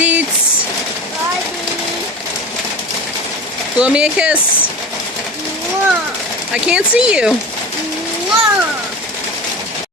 Dietz. Bye. Blow me a kiss. Mwah. I can't see you. Mwah.